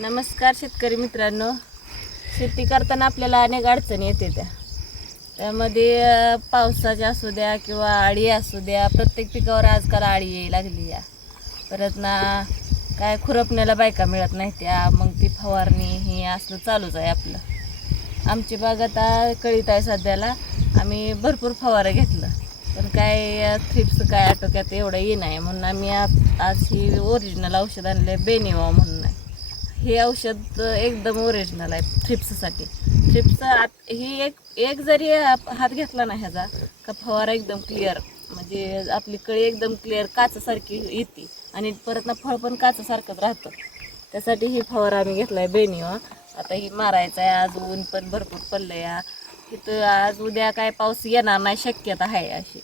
नमस्कार शेतकरी मित्रांनो. शेती करताना आपल्याला अनेक अडचणी येते त्या. त्यामध्ये पावसाच्या असू द्या किंवा आळी असू द्या प्रत्येक पिकावर आजकाल आळी यायला लागली या. परत ना काय खुरपण्याला बायका मिळत नाही त्या मग ती फवारणी हे असलं चालूच आहे आपलं. आमची बाग आता कळीत आहे सध्याला. आम्ही भरपूर फवारं घेतलं. पण काय थ्रिप्स काय आटोक्यात एवढं ये नाही म्हणून आम्ही आज ही ओरिजिनल औषध आणले बेनिवा म्हणून. हे औषध एकदम ओरिजिनल आहे थ्रिप्ससाठी. थ्रिप्स आत ही एक एक जरी हात घेतला ना ह्याचा का फवारा एकदम क्लिअर म्हणजे आपली कळी एकदम क्लिअर काचसारखी येते. आणि परत ना फळ पण काचासारखंच राहतं. त्यासाठी ही फवारा आम्ही घेतला आहे बेनिवा. आता ही मारायचं आहे आज ऊन पण भरपूर पडलं या तिथं आज उद्या काय पाऊस येणार नाही शक्यता आहे अशी.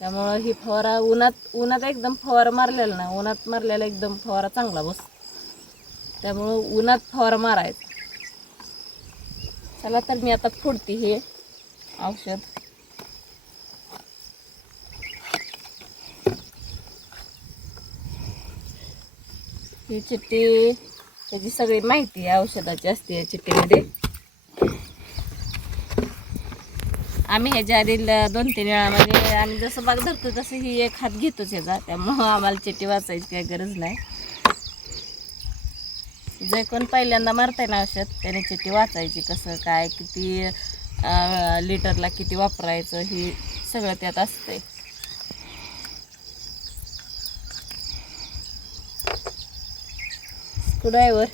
त्यामुळं ही फवारा उन्हात उन्हात एकदम फवारा मारलेला ना उन्हात मारलेला एकदम फवारा चांगला बसतो. त्यामुळं उन्हात फवारा मारायचा. चला तर मी आता फोडते हे औषध. ही चिठ्ठी त्याची सगळी माहिती आहे औषधाची असते या चिठ्ठीमध्ये. आम्ही ह्याच्या आधी दोन तीन वेळा म्हणजे आम्ही जसं बाग धरतो तसं ही एक हात घेतोच ह्याचा. त्यामुळं आम्हाला चिठ्ठी वाचायची काही गरज नाही. जे कोण पहिल्यांदा मारताय ना औषध त्याने चिठ्ठी वाचायची कसं काय किती लिटरला किती वापरायचं हे सगळं त्यात असतंय. स्क्रूड्रायव्हर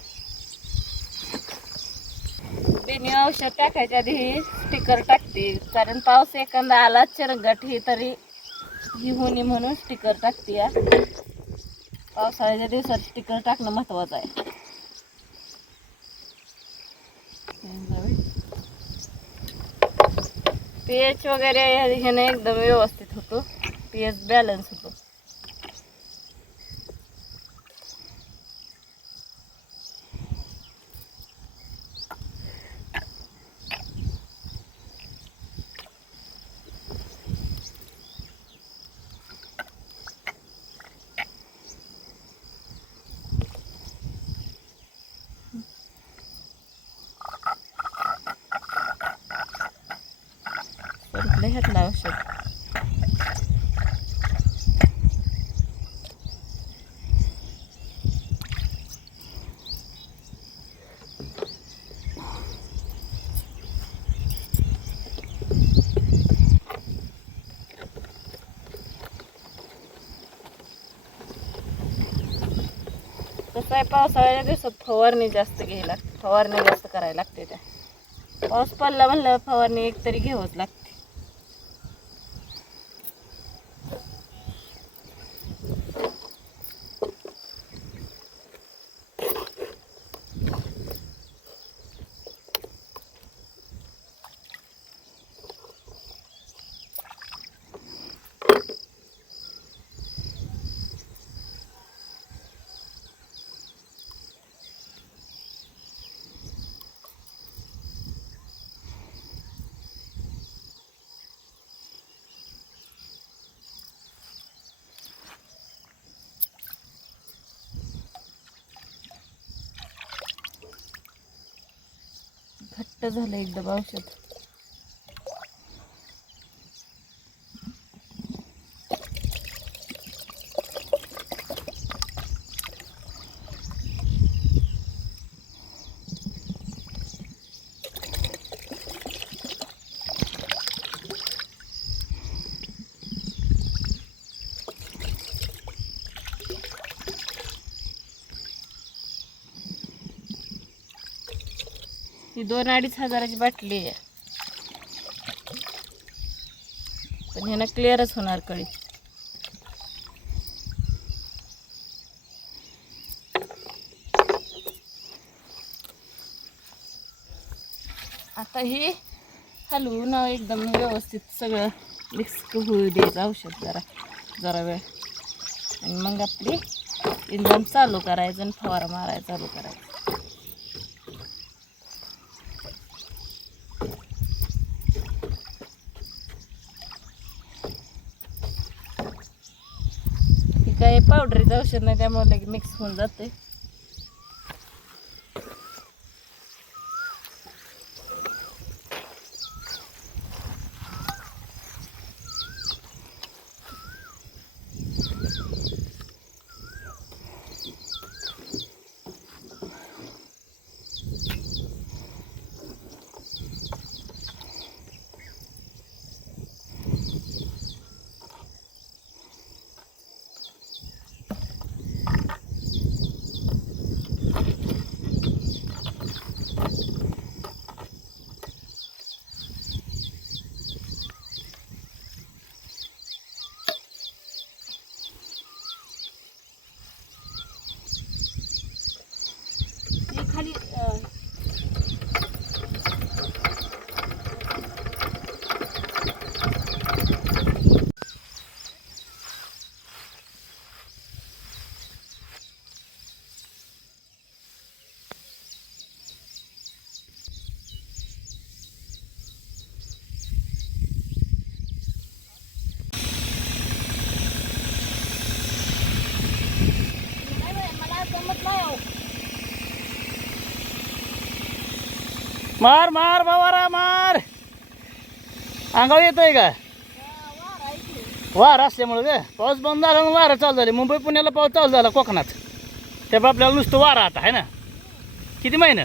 बेनी औषध टाकायच्या आधी ही स्टिकर टाकते कारण पाऊस एखादा आला चिरंगट ही तरी ही होणी म्हणून स्टिकर टाकते या पावसाळ्याच्या दिवसात स्टिकर टाकणं महत्वाचं आहे. पी एच वगैरे ह्याने एकदम व्यवस्थित होतो. पी एच बॅलन्स होतो. कसं आहे पावसाळ्याच्या दिवसात फवारणी जास्त घ्यायला लागते फवारणी जास्त करायला लागते त्या. पाऊस पडला म्हणलं फवारणी एक तरी घ्यावंच लागते. घट्ट झालं एकदम औषध. ही दोन अडीच हजाराची बाटली आहे. पण ह्यानं क्लिअरच होणार कळी. आता हे हलवून एकदम व्यवस्थित सगळं मिक्स होऊ द्यायचं औषध जरा जरा वेळ. आणि मग आपली इंधन चालू करायचं आणि फवारा मारायला चालू करायचं. हे पावडरीचं औषध नाही त्यामुळे लगेच मिक्स होऊन जाते मार मार बाबारा मार. अंगावर येतोय का? वार असल्यामुळे का पाऊस बंद झाला आणि वारं चालू झाले. मुंबई पुण्याला पाऊस चालू झाला कोकणात. त्यामुळे आपल्याला नुसतं वारा आता आहे ना? किती महिना?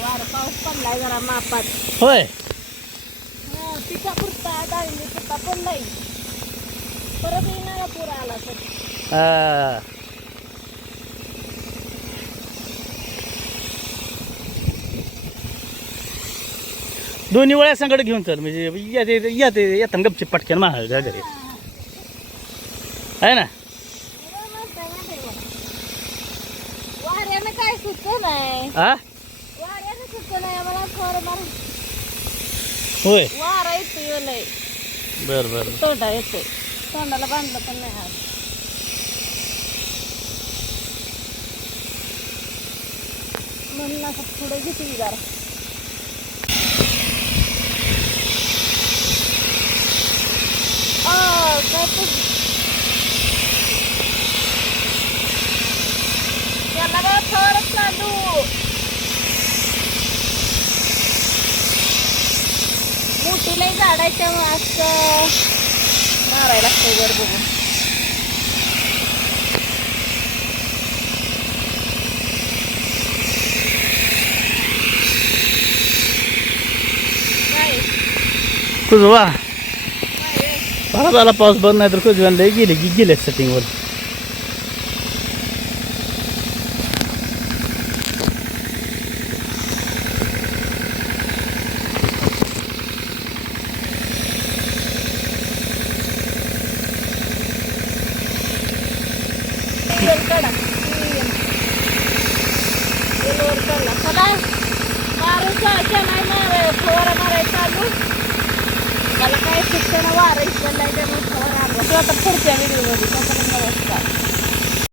वारं पाऊस पडलाय जरा मापात होय परत येणारा पूर आला दोन्ही वेळा संकट घेऊन चल म्हणजे येते येते येताना गपची पटक्यान महाग घरी. आहे ना? काय सुचत नाही. हा वाऱ्यानं सुचत नाही आम्हाला थोडं मार होय. वारा बरं बरं. तोंडा येतोय. तोंडाला बांधलं पण नाही म्हणून असं पुढे घेते मी जरा. आ, काय ते- याला बघ थोडं चालू मोठी लई असं मारायला लागतंय वर बघून कुजवा. तुझं झाला पाऊस बंद नाही तर कुजव्यान लय गेली की गेले सेटिंगवर तेल काढा तेल. तेल वर काढला. चला मारून जायचं नाही माराय फवारा मारायचा चालू मला काय शिक्षण वारायचं नाही त्यामुळे फवारा आणला. तो आता पुढच्या व्हिडिओमध्ये तोपर्यंत नमस्कार.